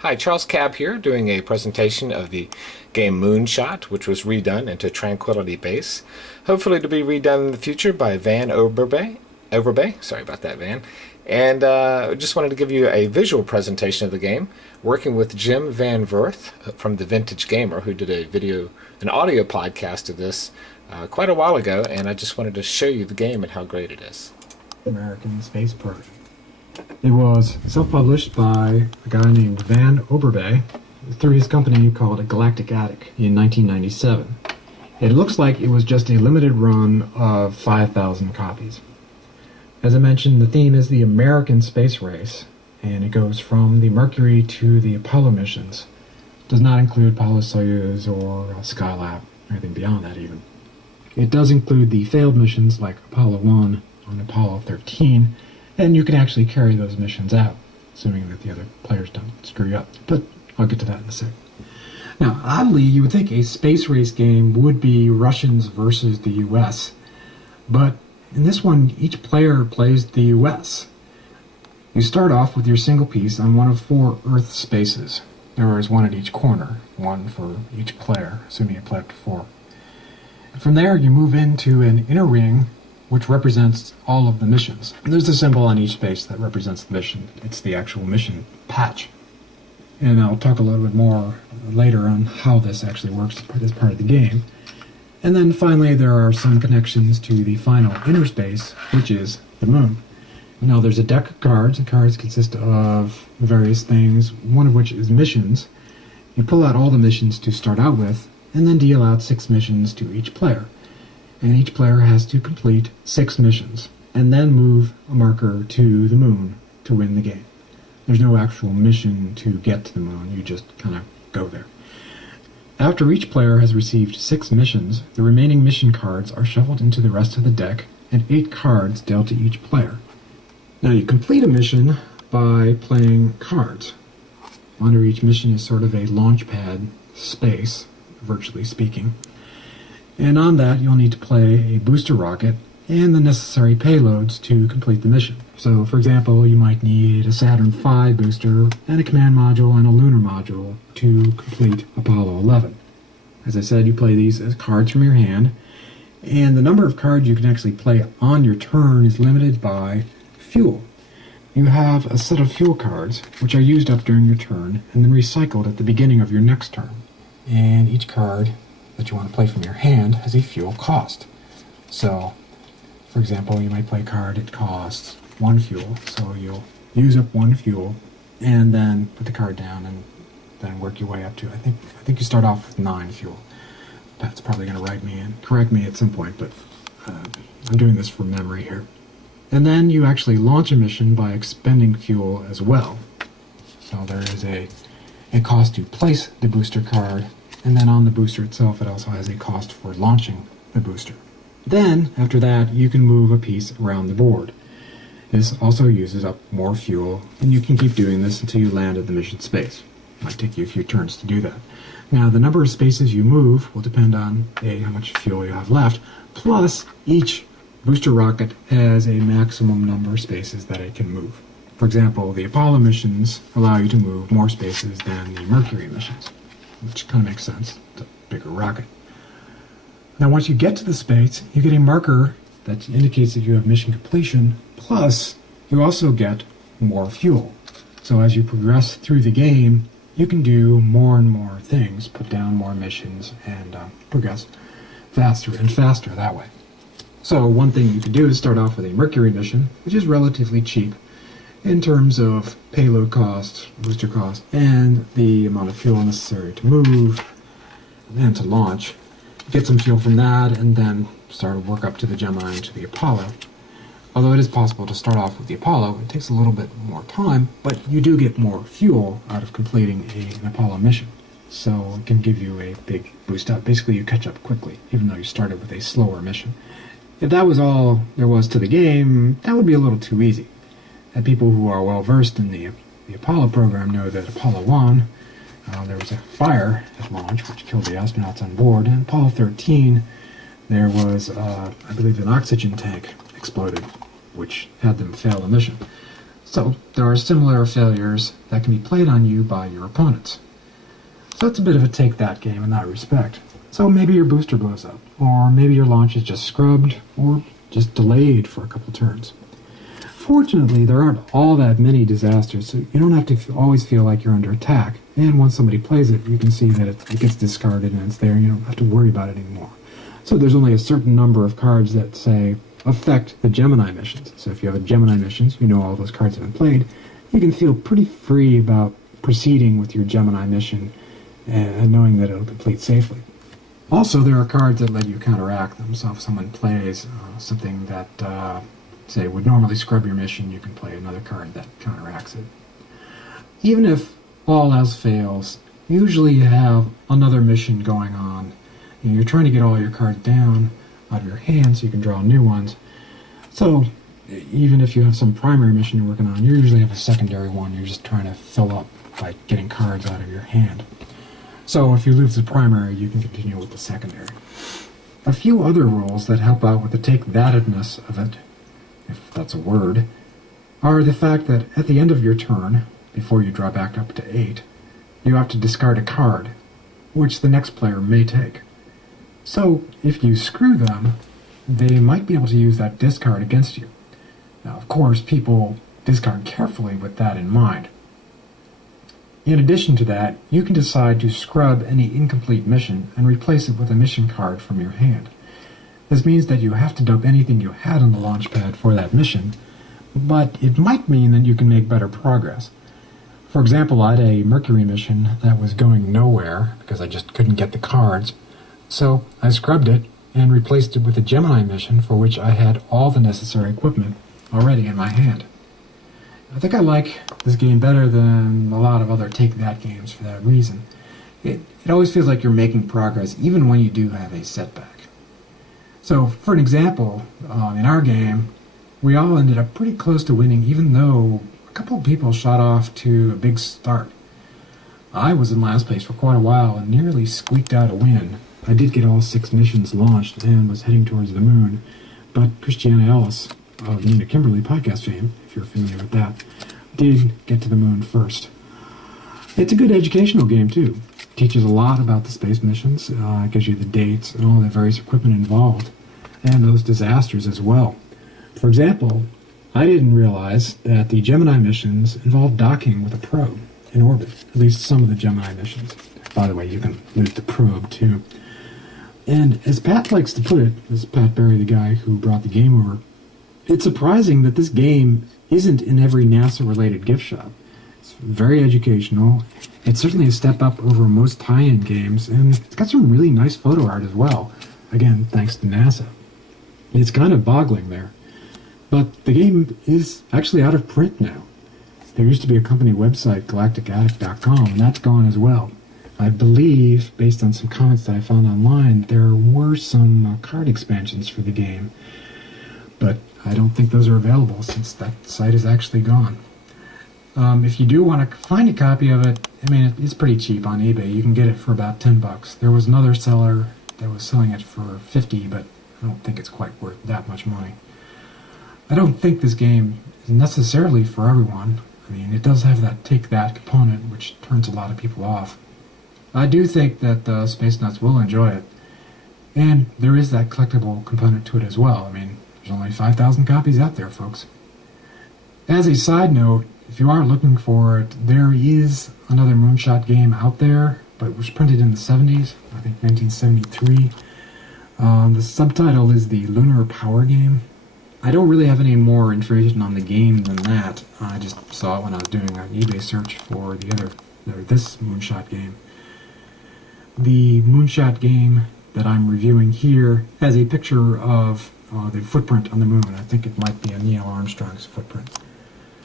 Hi, Charles Cab here, doing a presentation of the game Moonshot, which was redone into Tranquility Base. Hopefully to be redone in the future by Van Overbay. Sorry about that, Van. And just wanted to give you a visual presentation of the game, working with Jim Van Verth from The Vintage Gamer, who did an audio podcast of this quite a while ago, and I just wanted to show you the game and how great it is. American space program. It was self-published by a guy named Van Overbay through his company called Galactic Attic in 1997. It looks like it was just a limited run of 5,000 copies. As I mentioned, the theme is the American space race, and it goes from the Mercury to the Apollo missions. It does not include Apollo Soyuz or Skylab, or anything beyond that even. It does include the failed missions like Apollo 1 and Apollo 13, and you can actually carry those missions out, assuming that the other players don't screw you up. But I'll get to that in a sec. Now, oddly, you would think a space race game would be Russians versus the US, but in this one, each player plays the US. You start off with your single piece on one of 4 Earth spaces. There is one at each corner, one for each player, assuming you play up to 4. And from there, you move into an inner ring, which represents all of the missions. And there's a symbol on each space that represents the mission. It's the actual mission patch. And I'll talk a little bit more later on how this actually works as part of the game. And then finally, there are some connections to the final inner space, which is the moon. Now, there's a deck of cards. The cards consist of various things, one of which is missions. You pull out all the missions to start out with, and then deal out 6 missions to each player. And each player has to complete 6 missions, and then move a marker to the moon to win the game. There's no actual mission to get to the moon, you just kind of go there. After each player has received 6 missions, the remaining mission cards are shuffled into the rest of the deck, and 8 cards dealt to each player. Now you complete a mission by playing cards. Under each mission is sort of a launch pad space, virtually speaking. And on that, you'll need to play a booster rocket and the necessary payloads to complete the mission. So, for example, you might need a Saturn V booster and a command module and a lunar module to complete Apollo 11. As I said, you play these as cards from your hand, and the number of cards you can actually play on your turn is limited by fuel. You have a set of fuel cards, which are used up during your turn and then recycled at the beginning of your next turn. And each card that you want to play from your hand has a fuel cost. So, for example, you might play a card that costs 1 fuel, so you'll use up 1 fuel and then put the card down and then work your way up to, I think you start off with 9 fuel. Pat's probably going to correct me at some point, but I'm doing this from memory here. And then you actually launch a mission by expending fuel as well. So there is a cost to place the booster card, and then on the booster itself it also has a cost for launching the booster. Then, after that, you can move a piece around the board. This also uses up more fuel, and you can keep doing this until you land at the mission space. It might take you a few turns to do that. Now, the number of spaces you move will depend on how much fuel you have left, plus each booster rocket has a maximum number of spaces that it can move. For example, the Apollo missions allow you to move more spaces than the Mercury missions, which kind of makes sense. It's a bigger rocket. Now, once you get to the space, you get a marker that indicates that you have mission completion, plus you also get more fuel. So as you progress through the game, you can do more and more things, put down more missions, and progress faster and faster that way. So one thing you can do is start off with a Mercury mission, which is relatively cheap in terms of payload cost, booster cost, and the amount of fuel necessary to move and to launch. Get some fuel from that, and then start to work up to the Gemini and to the Apollo. Although it is possible to start off with the Apollo, it takes a little bit more time, but you do get more fuel out of completing an Apollo mission. So it can give you a big boost up. Basically, you catch up quickly, even though you started with a slower mission. If that was all there was to the game, that would be a little too easy. And people who are well versed in the Apollo program know that Apollo 1, there was a fire at launch which killed the astronauts on board, and Apollo 13, there was, I believe, an oxygen tank exploded, which had them fail the mission. So there are similar failures that can be played on you by your opponents. So it's a bit of a take that game in that respect. So maybe your booster blows up, or maybe your launch is just scrubbed, or just delayed for a couple turns. Fortunately, there aren't all that many disasters, so you don't have to always feel like you're under attack. And once somebody plays it, you can see that it gets discarded and it's there, and you don't have to worry about it anymore. So there's only a certain number of cards that, say, affect the Gemini missions. So if you have a Gemini missions, you know all those cards have been played, you can feel pretty free about proceeding with your Gemini mission and knowing that it'll complete safely. Also, there are cards that let you counteract them. So if someone plays something that, say, would normally scrub your mission, you can play another card that counteracts it. Even if all else fails, usually you have another mission going on. You're trying to get all your cards down out of your hand so you can draw new ones. So even if you have some primary mission you're working on, you usually have a secondary one you're just trying to fill up by getting cards out of your hand. So if you lose the primary, you can continue with the secondary. A few other rules that help out with the take-thatedness of it, if that's a word, are the fact that at the end of your turn, before you draw back up to 8, you have to discard a card, which the next player may take. So if you screw them, they might be able to use that discard against you. Now, of course, people discard carefully with that in mind. In addition to that, you can decide to scrub any incomplete mission and replace it with a mission card from your hand. This means that you have to dump anything you had on the launch pad for that mission, but it might mean that you can make better progress. For example, I had a Mercury mission that was going nowhere because I just couldn't get the cards, so I scrubbed it and replaced it with a Gemini mission for which I had all the necessary equipment already in my hand. I think I like this game better than a lot of other take-that games for that reason. It always feels like you're making progress even when you do have a setback. So, for an example, in our game, we all ended up pretty close to winning even though a couple of people shot off to a big start. I was in last place for quite a while and nearly squeaked out a win. I did get all 6 missions launched and was heading towards the moon, but Christiana Ellis of Nina Kimberly podcast fame, if you're familiar with that, did get to the moon first. It's a good educational game too. It teaches a lot about the space missions, it gives you the dates and all the various equipment involved, and those disasters as well. For example, I didn't realize that the Gemini missions involve docking with a probe in orbit, at least some of the Gemini missions. By the way, you can lose the probe too. And as Pat likes to put it, this is Pat Berry, the guy who brought the game over, it's surprising that this game isn't in every NASA-related gift shop. It's very educational. It's certainly a step up over most tie-in games, and it's got some really nice photo art as well. Again, thanks to NASA. It's kind of boggling there. But the game is actually out of print now. There used to be a company website, galacticattic.com, and that's gone as well. I believe, based on some comments that I found online, there were some card expansions for the game, but I don't think those are available since that site is actually gone. If you do want to find a copy of it, I mean, it's pretty cheap on eBay. You can get it for about $10. There was another seller that was selling it for $50, but I don't think it's quite worth that much money. I don't think this game is necessarily for everyone. I mean, it does have that take-that component, which turns a lot of people off. I do think that the Space Nuts will enjoy it. And there is that collectible component to it as well. I mean, there's only 5,000 copies out there, folks. As a side note, if you are looking for it, there is another Moonshot game out there, but it was printed in the 70s, I think 1973. The subtitle is the Lunar Power Game. I don't really have any more information on the game than that. I just saw it when I was doing an eBay search for this Moonshot game. The Moonshot game that I'm reviewing here has a picture of the footprint on the moon. I think it might be a Neil Armstrong's footprint.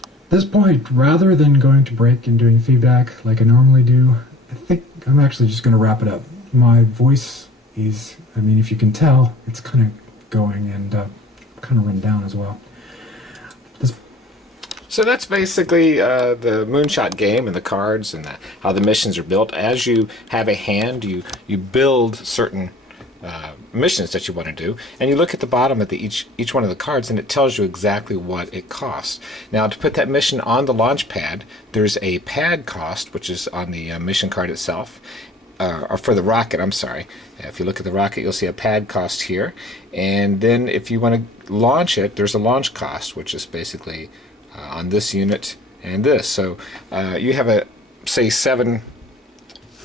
At this point, rather than going to break and doing feedback like I normally do, I think I'm actually just going to wrap it up. My voice is, I mean, if you can tell, it's kind of going and kind of run down as well. So that's basically the Moonshot game and the cards and how the missions are built. As you have a hand, you build certain missions that you want to do, and you look at the bottom of each one of the cards, and it tells you exactly what it costs. Now, to put that mission on the launch pad, there's a pad cost, which is on the mission card itself, or for the rocket, I'm sorry. If you look at the rocket, you'll see a pad cost here, and then if you want to launch it, there's a launch cost, which is basically on this unit and this. So you have a, say, 7,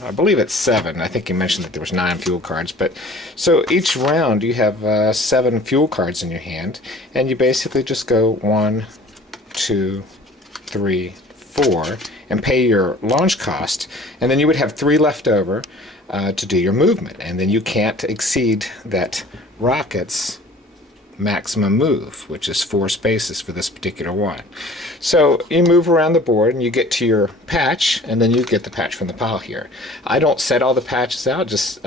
I believe it's 7. I think you mentioned that there was 9 fuel cards, but so each round you have 7 fuel cards in your hand, and you basically just go 1, 2, 3, 4, and pay your launch cost, and then you would have 3 left over to do your movement, and then you can't exceed that rocket's maximum move, which is 4 spaces for this particular one. So you move around the board and you get to your patch, and then you get the patch from the pile here. I don't set all the patches out, just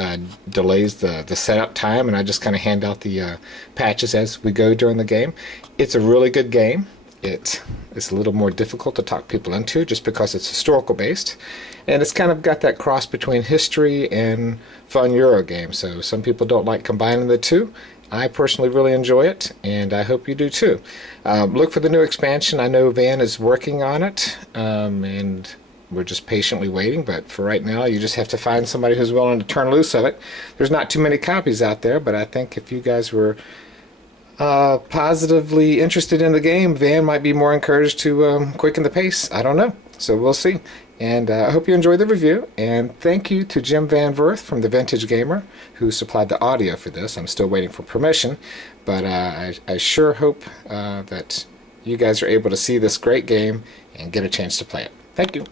delays the setup time, and I just kind of hand out the patches as we go during the game. It's a really good game. It's a little more difficult to talk people into just because it's historical based, and it's kind of got that cross between history and fun Euro game. So some people don't like combining the two. I personally really enjoy it, and I hope you do too. Look for the new expansion. I know Van is working on it, and we're just patiently waiting, but for right now you just have to find somebody who's willing to turn loose of it. There's not too many copies out there, but I think if you guys were positively interested in the game, Van might be more encouraged to quicken the pace. I don't know. So we'll see. And I hope you enjoyed the review. And thank you to Jim Van Verth from The Vintage Gamer, who supplied the audio for this. I'm still waiting for permission, but I sure hope that you guys are able to see this great game and get a chance to play it. Thank you.